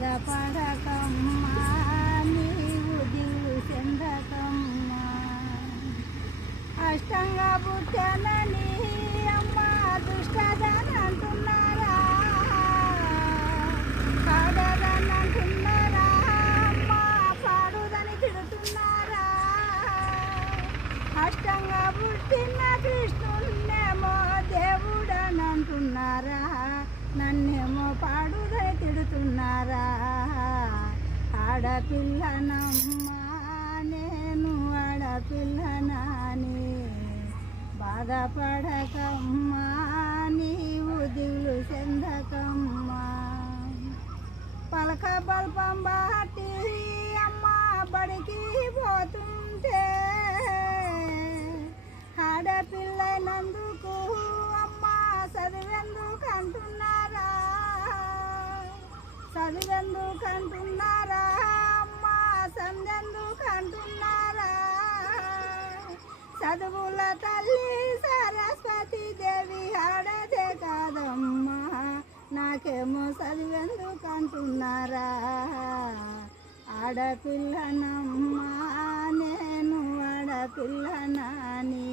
బాధపడకమ్మా నీవు దిగులు చెందకమ్మా. అష్టంగా పుట్టనని అమ్మ దుష్టదనంటున్నారా, పాడదనంటున్నారా, అమ్మ పాడుదని తిడుతున్నారా. అష్టంగా పుట్టిన కృష్ణున్నేమో దేవుడనంటున్నారా, నన్నేమో పాడుదని తిడుతున్నారా. ఆడపిల్లనమ్మా నేను ఆడపిల్లనాని, బాధపడకమ్మా నీవు దిగులు చెందకమ్మా. పలక బల్పం బాటి అమ్మ బడికి పోతుంటే, ఆడపిల్లనందుకు అమ్మ చదివెందుకంటున్నారా, చదివెందుకంటున్నారా, అమ్మ సందెందుకంటున్నారా. చదువుల తల్లి సరస్వతి దేవి ఆడదే కాదమ్మా, నాకేమో చదివెందుకంటున్నారా. ఆడపిల్లనమ్మా నేను ఆడపిల్లనాని.